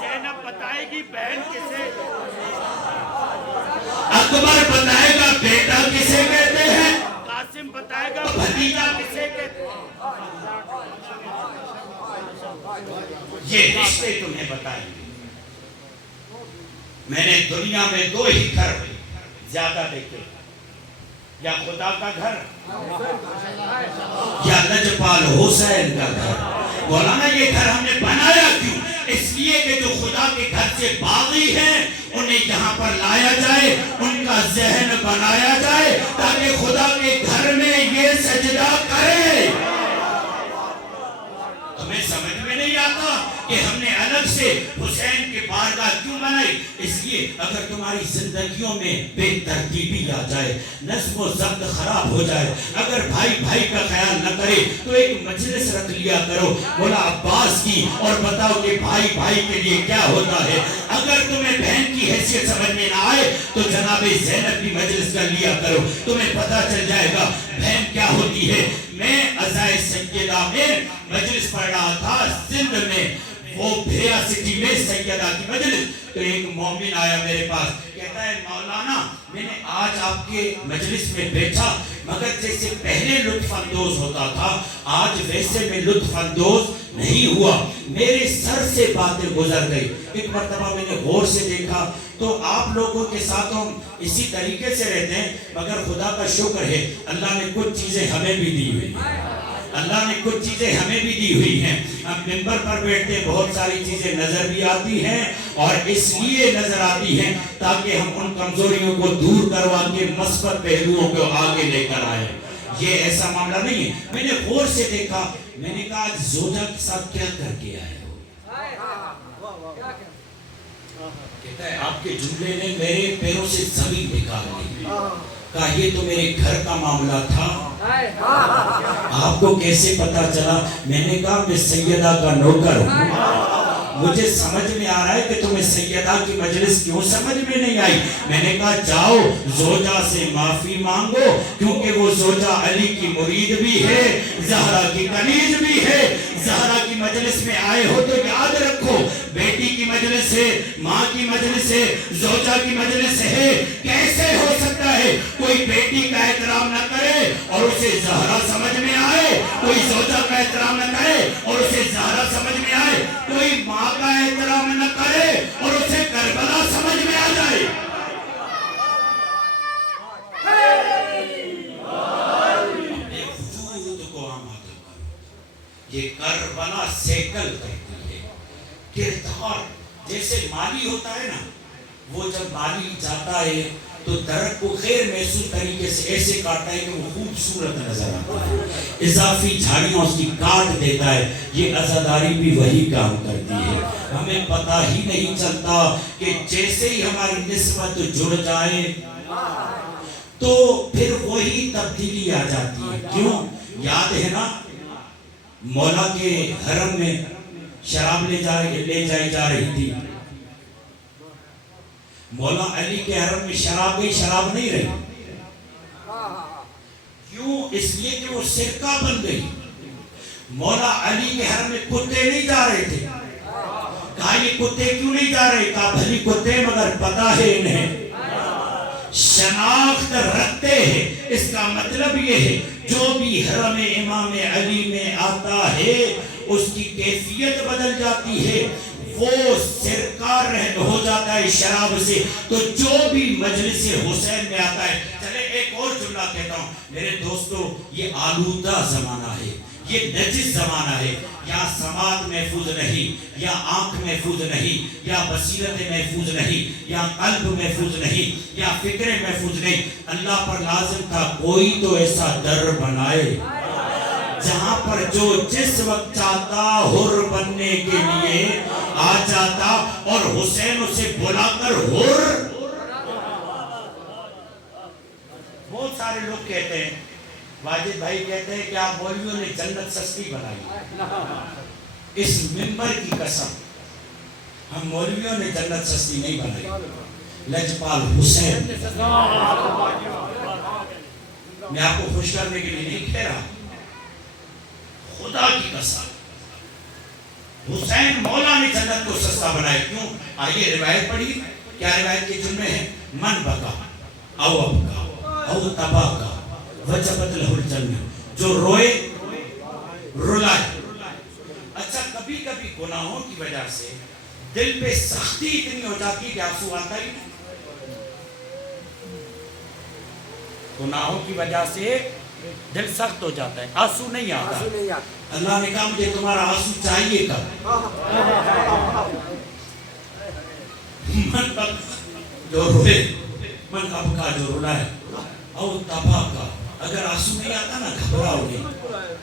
زینب بتائے گی بہن کسے، اکبر بتائے گا بیٹا کسے کہتے ہیں، قاسم بتائے گا بھتیجا کسے کہتے ہیں۔ یہ رشتے تمہیں بتائیں گے۔ میں نے دنیا میں دو ہی گھر زیادہ دیکھے، یا خدا کا گھر یا لجپال حسین کا گھر۔ مولانا یہ گھر ہم نے بنایا کیوں؟ اس لیے کہ جو خدا کے گھر سے باغی ہیں انہیں یہاں پر لایا جائے، ان کا ذہن بنایا جائے تاکہ خدا کے گھر میں یہ سجدہ کرے۔ تمہیں سمجھ میں نہیں آتا کہ ہم نے الگ سے حسین کے بارگاہ کیوں بنائی؟ اس لیے اگر تمہاری زندگیوں میں بے ترتیبی آ جائے، نظم و ضبط خراب ہو جائے، اگر بھائی بھائی کا خیال نہ کرے تو ایک مجلس رکھ لیا کرو مولا عباس کی، اور بتاؤ کہ بھائی بھائی کے لیے کیا ہوتا ہے۔ اگر تمہیں بہن کی حیثیت سمجھ میں نہ آئے تو جناب زینب کی مجلس کر لیا کرو، تمہیں پتہ چل جائے گا بہن کیا ہوتی ہے۔ میں عزائے سیدہ میں مجلس پڑھ رہا تھا سندھ میں، وہ بھیا سٹی میں سیدہ کی مجلس، تو ایک مومن آیا میرے پاس، کہتا ہے مولانا میں نے آج آپ کے مجلس میں بیٹھا، مگر جیسے پہلے لطف اندوز ہوتا تھا آج ویسے میں لطف اندوز نہیں ہوا، میرے سر سے باتیں گزر گئی۔ ایک مرتبہ میں نے غور سے دیکھا تو آپ لوگوں کے ساتھ ہم اسی طریقے سے رہتے ہیں، مگر خدا کا شکر ہے اللہ نے کچھ چیزیں ہمیں بھی دی ہوئی ہیں، اللہ نے کچھ چیزیں ہمیں بھی دی ہوئی ہیں۔ ہم منبر پر بیٹھتے ہیں، بہت ساری چیزیں نظر بھی آتی ہیں، اور اس لیے نظر آتی ہیں تاکہ ہم ان کمزوریوں کو دور کروا کے مثبت پہلوؤں کو آگے لے کر آئیں۔ یہ ایسا معاملہ نہیں ہے۔ میں نے غور سے دیکھا، میں نے کہا آج زوجہ کے ساتھ کیا کر کے آئے ہو؟ کہتا ہے آپ کے جملے نے میرے پیروں سے زمین نکال لی۔ کہا یہ تو میرے گھر کا معاملہ تھا، آپ کو کیسے پتا چلا؟ میں نے کہا میں سیدہ کا نوکر ہوں، مجھے سمجھ میں آ رہا ہے کہ تمہیں سیدہ کی مجلس کیوں سمجھ میں نہیں آئی۔ میں نے کہا جاؤ زوجہ سے معافی مانگو، کیونکہ وہ زوجہ علی کی مرید بھی ہے، زہرا کی کنیز بھی ہے۔ زہرا کی مجلس میں آئے ہو تو یاد رکھو بیٹی کی مجلس ہے، ماں کی مجلس ہے، زوجہ کی مجلس ہے۔ کیسے ہو سکتا ہے کوئی بیٹی کا احترام نہ کرے اور اسے زہرا سمجھ میں آئے، کوئی زوجہ کا احترام نہ کرے اور اسے زہرا سمجھ میں آئے، کوئی ماں کا احترام نہ کرے اور اسے کربلا سمجھ میں آ جائے۔ اپنے وجود کو آمادہ کرو، یہ کربلا سیکل کہتی ہے۔ کردار جیسے مالی ہوتا ہے نا، وہ جب مالی جاتا ہے تو درخت کو غیر محسوس طریقے سے ایسے کاٹتا ہے کہ وہ خوبصورت نظر آتا ہے، اضافی جھاڑیاں اس کی کاٹ دیتا ہے۔ یہ عزاداری بھی وہی کام کرتی ہے، ہمیں پتہ ہی نہیں چلتا کہ جیسے ہی ہماری نسبت جڑ جائے تو پھر وہی تبدیلی آ جاتی ہے۔ کیوں؟ یاد ہے نا مولا کے حرم میں شراب لے جائی جا رہی تھی، مولا علی کے حرم میں شراب گئی، شراب نہیں رہی۔ کیوں؟ اس لیے کہ وہ سرکہ بن گئی۔ مولا علی کے حرم میں کتے نہیں جا رہے تھے، کہا یہ کتے کیوں نہیں جا رہے؟ کہا بھلی کتے مگر پتہ ہے انہیں، شناخت رکھتے ہیں۔ اس کا مطلب یہ ہے جو بھی حرم امام علی میں آتا ہے اس کی کیفیت بدل جاتی ہے، وہ سرکار ہو جاتا ہے شراب سے۔ تو جو بھی مجلس حسین میں آتا ہے، چلے ایک اور جملہ کہتا ہوں میرے دوستو، یہ آلودہ زمانہ ہے، یہ نجس زمانہ ہے، یہاں سماعت محفوظ نہیں، یا آنکھ محفوظ نہیں، یا بصیرت محفوظ نہیں، یا قلب محفوظ نہیں، یا فکر محفوظ نہیں۔ اللہ پر لازم تھا کوئی تو ایسا در بنائے جہاں پر جو جس وقت چاہتا حر بننے کے لیے آ جاتا، اور حسین اسے بلا کر حر۔ بہت سارے لوگ کہتے ہیں، واجد بھائی کہتے ہیں کہ آپ مولویوں نے جنت سستی بنائی۔ اس منبر کی قسم، ہم مولویوں نے جنت سستی نہیں بنائی، لجپال حسین۔ میں آپ کو خوش کرنے کے لیے نہیں کہہ رہا، خدا کی قسم حسین مولا نے جنت کو سستا بنایا۔ کیوں؟ آئیے روایت پڑھیے، کیا روایت کے جملے ہیں؟ من بکا او ابکا او تباکا وجبت لہ الجنہ، جو روئے رلائے۔ اچھا کبھی کبھی گناہوں کی وجہ سے دل پہ سختی اتنی ہو جاتی ہے کہ آنسو آتا ہی نہیں۔ گناہوں کی وجہ سے دل سخت ہو جاتا ہے، آنسو نہیں آتا۔ اللہ نے کہا مجھے تمہارا آنسو چاہیے کب؟ من جو روئے، من ابکا جو رلائے، او تباکا، اگر آنسو نہیں آتا نا گھبراؤ گے،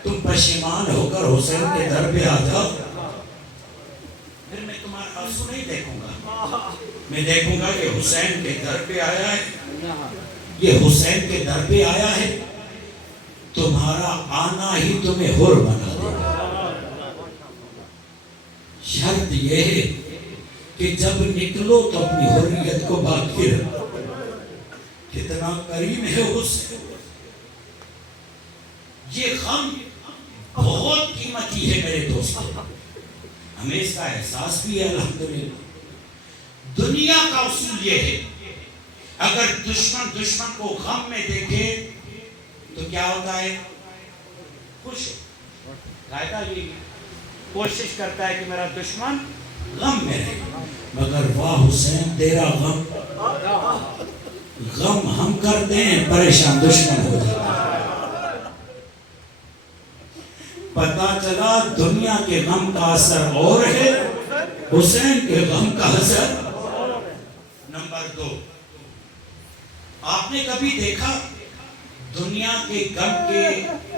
تم پشیمان ہو کر حسین کے در پہ آ جاؤ، پھر میں تمہارا آنسو نہیں دیکھوں گا، میں دیکھوں گا کہ حسین کے در پہ آیا ہے، یہ حسین کے در پہ آیا ہے، تمہارا آنا ہی تمہیں حر بنا دے گا۔ شرط یہ ہے کہ جب نکلو تو اپنی حریت کو باقی رکھو۔ کتنا کریم ہے حسین، یہ غم بہت قیمتی ہے میرے دوستوں، ہمیں اس کا احساس بھی ہے الحمدللہ۔ دنیا کا اصول یہ ہے، اگر دشمن کو غم میں دیکھے تو کیا ہوتا ہے؟ خوش ہو، قاعدہ یہ کوشش کرتا ہے کہ میرا دشمن غم میں رہے، مگر واہ حسین تیرا غم ہم کرتے ہیں، پریشان دشمن ہو جاتا ہے۔ پتہ چلا دنیا کے غم کا اثر اور ہے، حسین کے غم کا اثر۔ نمبر 2، آپ نے کبھی دیکھا دنیا کے غم کے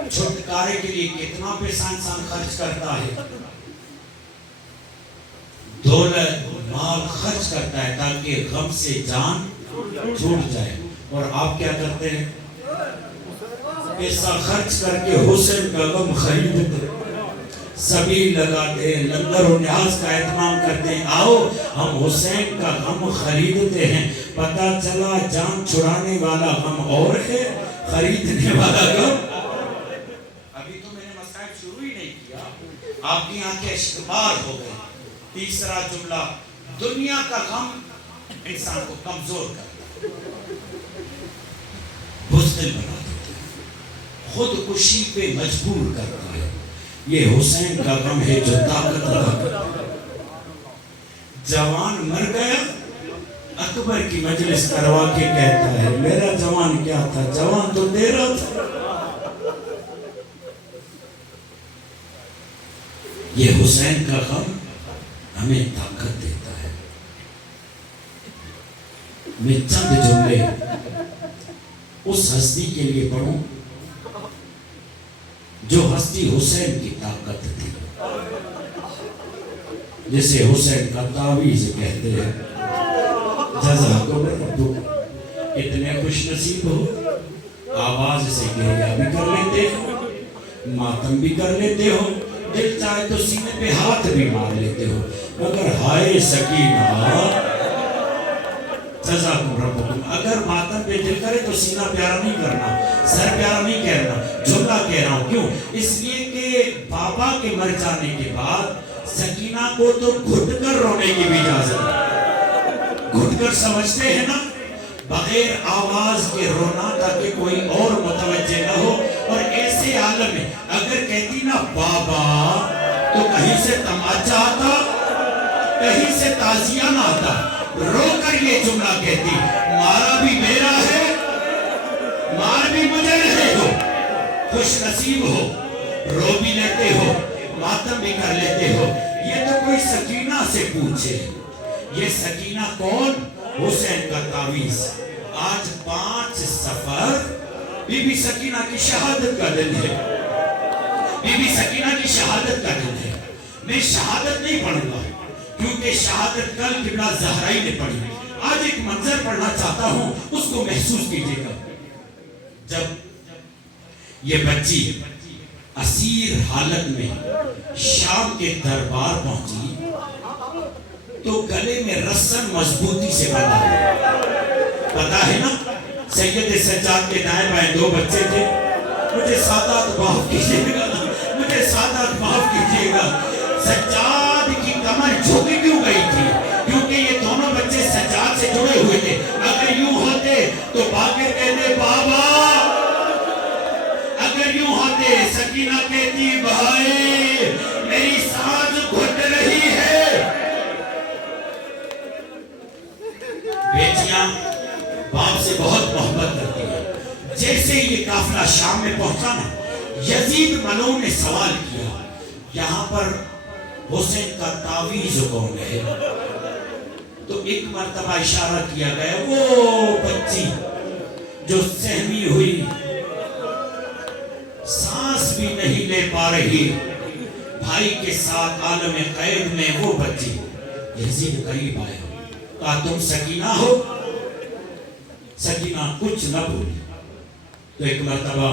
چھٹکارے کے لیے کتنا پیسہ انسان خرچ کرتا ہے؟ دولت مال خرچ کرتا ہے تاکہ غم سے جان چھوٹ جائے، اور آپ کیا کرتے ہیں؟ پیسہ خرچ کر کے حسین کا غم خریدتے، سبیل لگاتے ہیں، لنگر و نیاز کا اہتمام کرتے ہیں، آؤ ہم حسین کا غم خریدتے ہیں۔ پتہ چلا جان چھڑانے والا غم اور ہے، خریدنے والا غم۔ ابھی تو میں نے مسائل شروع ہی نہیں کیا، آپ کی آنکھیں اشکبار ہو گئی۔ تیسرا جملہ، دنیا کا غم انسان کو کمزور کرتا ہے، بزدل بنا دیتا ہے، خودکشی پہ مجبور کرتا ہے۔ یہ حسین کا غم ہے جو طاقت عطا کرتا ہے۔ جوان مر گیا، اکبر کی مجلس کروا کے کہتا ہے میرا جوان کیا تھا، جوان تو تیرا تھا۔ یہ حسین کا غم ہمیں طاقت دیتا ہے۔ میں چند جملے اس ہستی کے لیے پڑھوں جو ہستی حسین کی طاقت تھی، جسے حسین کا تعویذ کہتے ہیں۔ جزاکم ربک، اتنے خوش نصیب ہو، آواز سے گریہ بھی کر لیتے ہو، ماتم بھی کر لیتے ہو، دل چاہے تو سینے پہ ہاتھ بھی مار لیتے ہو، مگر ہائے سکینہ، جزاکم ربکم، اگر ماتم پہ دل کرے تو سینہ پیارا نہیں کرنا، سر پیارا نہیں کہنا، جملہ کہہ رہا ہوں۔ کیوں؟ اس لیے کہ بابا کے مر جانے کے بعد سکینہ کو تو گھٹ کر رونے کی بھی اجازت ہے، گھٹ کر سمجھتے ہیں نا، بغیر آواز کے رونا تاکہ کوئی اور متوجہ نہ ہو۔ اور ایسے عالم میں اگر کہتی نا بابا تو کہیں سے تماچا آتا، کہیں سے تازیہ نہ آتا، رو کر یہ جملہ کہتی مارا بھی میرا ہے، مار بھی مجھے رہے ہو، خوش نصیب ہو، رو بھی لیتے ہو، ماتم بھی کر لیتے ہو۔ یہ تو کوئی سکینہ سے پوچھے، یہ سکینہ کون؟ حسین کا تعویذ۔ آج 5 صفر بی بی سکینہ کی شہادت کا دن ہے، بی بی سکینہ کی شہادت کا دن ہے۔ میں شہادت نہیں پڑھوں گا کیونکہ شہادت کل قبلہ زہرائی نے پڑھی، آج ایک منظر پڑھنا چاہتا ہوں، اس کو محسوس کیجئے گا۔ جب یہ بچی اسیر حالت میں شام کے دربار پہنچی تو گلے میں رسن مضبوطی سے بندھا، پتا ہے نا سید سجاد کے دائیں بائیں 2 بچے تھے۔ مجھے سادات معاف کیجئے گا، مجھے سادات معاف کیجئے گا، سجاد کی کمر جھک کیوں گئی تھی؟ کیونکہ یہ دونوں بچے سجاد سے جڑے ہوئے تھے، اگر یوں ہوتے تو باقر کہتے بابا اگر یوں ہوتے سکینہ کہتی بھائی میری سانس گھٹ رہی ہے. بیٹیاں باپ سے بہت محبت کرتی ہیں. جیسے یہ قافلہ شام میں پہنچا نا یزید ملعون نے سوال کیا یہاں پر حسین کا تعویذ کون ہے؟ تو ایک مرتبہ اشارہ کیا گیا وہ بچی جو سہمی ہوئی سانس بھی نہیں لے پا رہی بھائی کے ساتھ عالم غیب میں وہ بچی. یزید قریب آیا کہا تم سکینہ ہو؟ سکینہ کچھ نہ بولی. تو ایک مرتبہ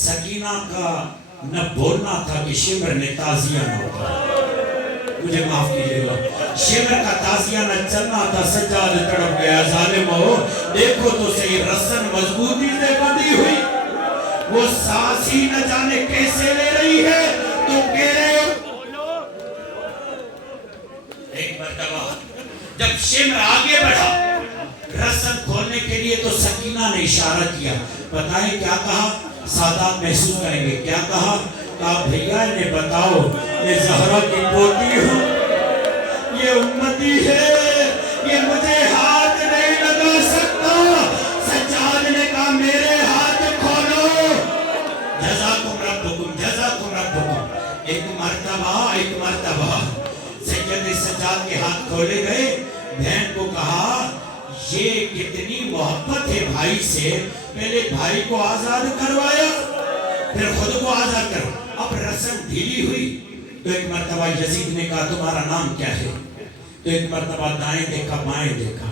سکینہ کا نہ بولنا تھا کہ شمر نے تازیہ نہ ہوتا. مجھے معاف کیجئے گا شمر کا تازیہ نہ چلنا تھا. سجاد تڑپ گیا ظالم ہو دیکھو تو صحیح رسن مضبوطی سے بندھی ہوئی وہ سانس ہی نہ جانے کیسے لے رہی ہے. تم کہہ رہے ہو. ایک مرتبہ جب شمر آگے بڑھا رسن کھولنے کے لیے تو سکینہ نے اشارہ کیا. بتائیں کیا کہا؟ سادات محسوس کریں گے. کیا کہا؟ کہا بھیا نے بتاؤ میں زہرا کی پوتی ہوں یہ امتی ہے یہ مجھے ہاتھ نہیں لگا سکتا. سجاد نے کہا میرے ہاتھ کھولو. جزاکم ربکم. ایک مرتبہ سید سجاد کے ہاتھ کھولے گئے. بہن کو کہا یہ کتنی محبت ہے بھائی سے پہلے بھائی کو آزاد کروایا پھر خود کو آزاد کرو. اب رسم ڈھیلی ہوئی تو ایک مرتبہ یزید نے کہا تمہارا نام کیا ہے؟ تو ایک مرتبہ دائیں دیکھا بائیں دیکھا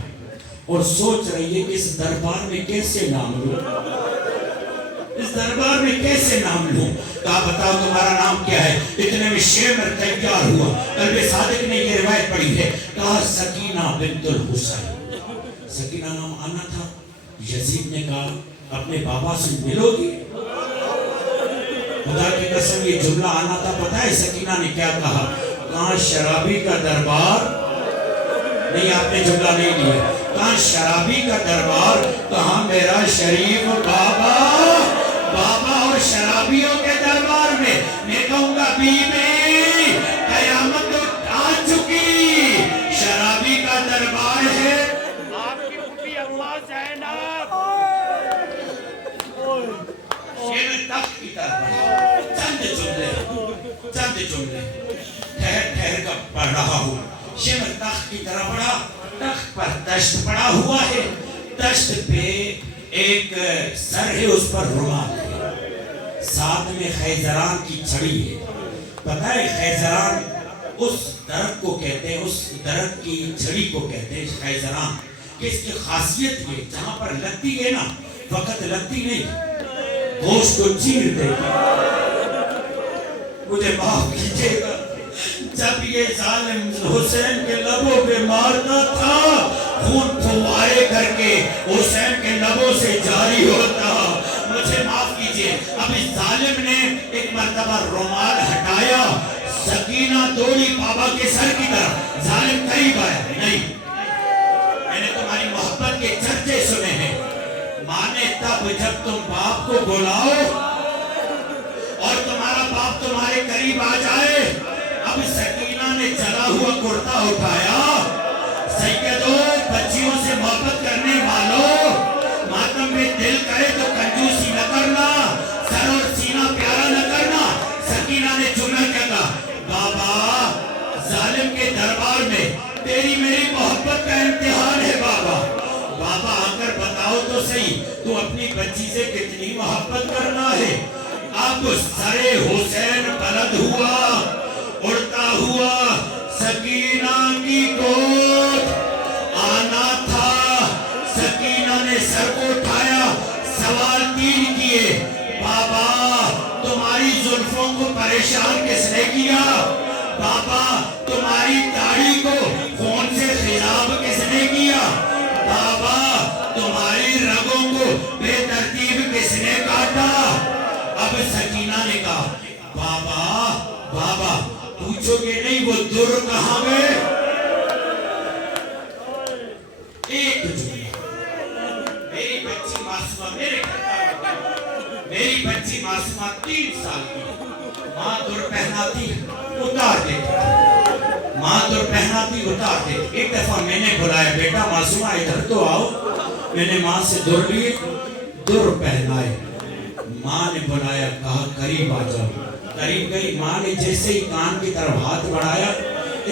اور سوچ رہی ہے کہ اس دربار میں کیسے نام لوں کہا بتاؤ تمہارا نام کیا ہے؟ اتنے میں شمر تیار ہوا. قلب صادق نے یہ روایت پڑھی ہے کہا سکینہ بنت الحسین. سکینہ نام آنا تھا. یزید نے کہا اپنے بابا سے ملو گی؟ خدا کی قسم یہ جملہ آنا تھا. پتہ ہے سکینہ نے کیا کہا؟ کہاں شرابی کا دربار نہیں. آپ نے جملہ نہیں لیا. کہاں شرابی کا دربار کہاں میرا شریف بابا اور شرابیوں کے دربار میں کہوں گا بی بی قیامت آ چکی. شرابی کا دربار ہے آپ کی پھوپھی اما زینب. شیر تخت کی طرف چند جملے ٹھہر کر پڑھ رہا ہوں. شیر تخت کی طرف بڑھا. تخت پر دشت پڑا ہوا ہے. دشت پہ ایک سر ہے اس پر رومال ہے. ساتھ میں خیزران کی چھڑی ہے. پتہ ہے خیزران اس درخت کو کہتے ہیں اس درخت کی چھڑی کو کہتے ہیں خیزران. کہ اس کی خاصیت یہ جہاں پر لگتی ہے نا وقت لگتی نہیں گوشت کو چیر دے گی. مجھے معاف کیجئے گا جب یہ ظالم حسین کے لبوں پہ مارتا تھا خون پھوارے کر کے حسین کے لبوں سے جاری ہوتا. مجھے معاف کیجئے. اب اس ظالم نے ایک مرتبہ رومال ہٹایا. سکینہ دوڑی بابا کے سر کی طرف. ظالم قریب آیا. نہیں میں نے تمہاری محبت کے چرچے سنے ہیں. مانے تب جب تم باپ کو بلاؤ اور تمہارا باپ تمہارے قریب آ جائے. اب سکینہ نے چلا ہوا کرتا اٹھایا. سیدوں بچیوں سے محبت کرنے والوں ماتم میں دل کرے تو کنجوسی نہ کرنا سر اور سینہ پیارا نہ کرنا. سکینہ نے جملہ کیا کہا بابا ظالم کے دربار میں تیری میری محبت کا امتحان ہے. بابا آ کر بتاؤ تو صحیح تو اپنی بچی سے کتنی محبت کرنا ہے. اب سر حسین بلند ہوا اڑتا ہوا سکینہ کی گود آنا تھا. سکینہ نے سر کو اٹھایا. سوال 3 کیے. بابا تمہاری زلفوں کو پریشان کس نے کیا؟ بابا تمہاری داڑھی کو خون سے خراب کس نے کیا؟ بابا تمہاری رگوں کو بے ترتیب کس نے کاٹا؟ اب سکینہ نے کہا بابا پوچھو گے نہیں وہ در کہاں گئے؟ ایک میری بچی معصومہ 3 سال کی، ماں در پہناتی اتار دیتی، ماں در پہناتی اتار دیتی۔ ایک دفعہ میں نے بلایا، بیٹا معصومہ ادھر تو آؤ، میں نے ماں سے در لی، در پہنائے، ماں نے بلایا، کہا قریب آ جاؤ، قریب گئی، ماں نے جیسے ہی کان کی طرف ہاتھ بڑھایا،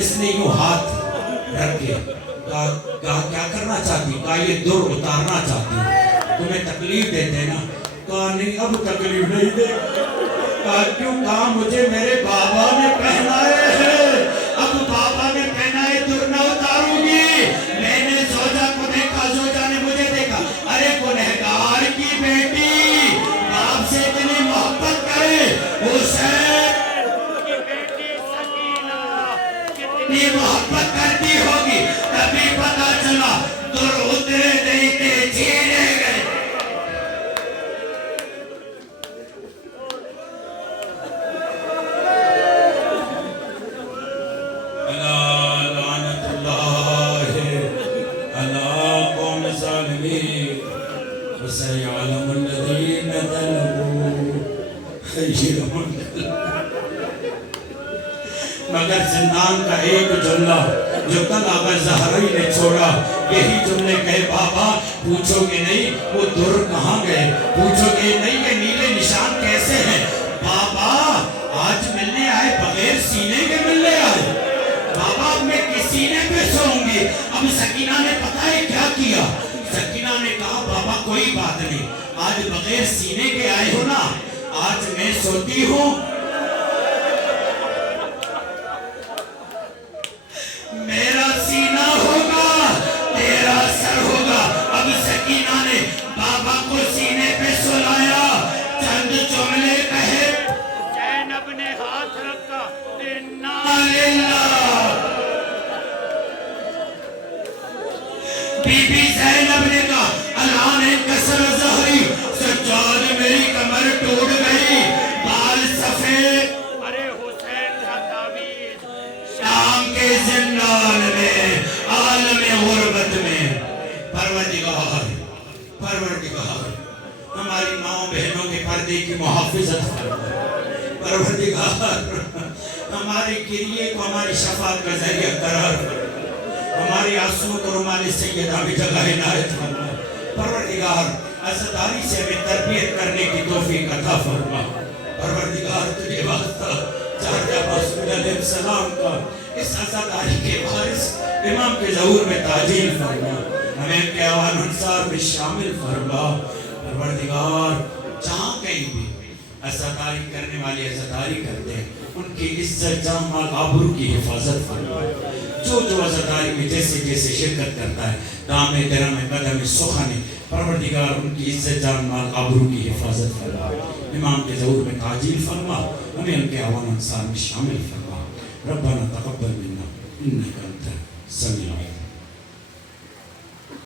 اس نے یوں ہاتھ رکھ کے کہا کیا کرنا چاہتی؟ کہا یہ در اتارنا چاہتی، تمہیں تکلیف دیتے نا؟ کہا نہیں اب تکلیف نہیں دے۔ کہا کیوں؟ کہا مجھے میرے بابا نے پہنائے ہیں، اب بابا نے پہنائے در نہ اتاروں گی۔ میں نے زوجہ کو دیکھا، زوجہ نے مجھے دیکھا، ارے گنہگار کی بیٹی باپ سے اتنی محبت کرے، حسین کی بیٹی سکینہ اتنی محبت کرتی ہوگی، تبھی پتا چلا در اترے نہیں تھے، چیرے گئے۔ وسيعلم الذين ظلموا أي منقلب۔ مگر زندان کا ایک جملہ جو کل آقا زہرائی نے چھوڑا، یہی جملے کہے، بابا پوچھو گے نہیں وہ در کہاں گئے، پوچھو گے نہیں یہ نیلے نشان کیسے ہیں؟ بابا آج ملنے آئے بغیر سینے کے ملنے آئے، بابا اب میں کس سینے پہ سوؤں گی؟ اب سکینہ نے پتہ ہے کیا کیا؟ سکینہ نے کہا بابا کوئی بات نہیں، آج بغیر سینے کے آئے ہو نا، آج میں سوتی ہوں، میرا سینہ ہوگا، تیرا سر ہوگا۔ اب سکینہ نے بابا کو سینے پہ سلایا، چند جملے کہے، زینب نے ہاتھ رکھا، بی بی زینب نے کہا الان انکسر ظہری، سجاد میری کمر ٹوٹ گئی، بال سفید، ارے حسین کا تعویذ شام کے زندان میں، عالم غربت میں، پروردگار ہماری ماں بہنوں کے پردے کی محافظت فرما، پروردگار ہمارے گریے کو ہماری شفاعت کا ذریعہ قرار فرما، ہماری آنسوؤں کو رمال سیدہ میں جگہ عنایت فرما، پروردگار عزتداری سے ہمیں تربیت کرنے کی توفیق عطا فرما، پروردگار تجھے واسطہ چاہتا رسول علیہ السلام کا اس عزتداری کے وارث امام کے ظہور میں تعجیل فرما، ہمیں ان کے اوان انصار میں شامل فرما، پروردگار جہاں کہیں بھی عزتداری کرنے والے عزتداری کرتے ہیں، ان کی عزت جان مال آبرو کی حفاظت فرما، جو عزتداری میں جیسے جیسے شرکت کرتا ہے، دام درم قدم سخن، پروردگار ان کی عزت جان مال آبرو کی حفاظت فرما، امام کے ظہور میں تعجیل فرما، ہمیں ان کے اوان انصار میں شامل فرما، ربنا تقبل منا انک انت السمیع العلیم۔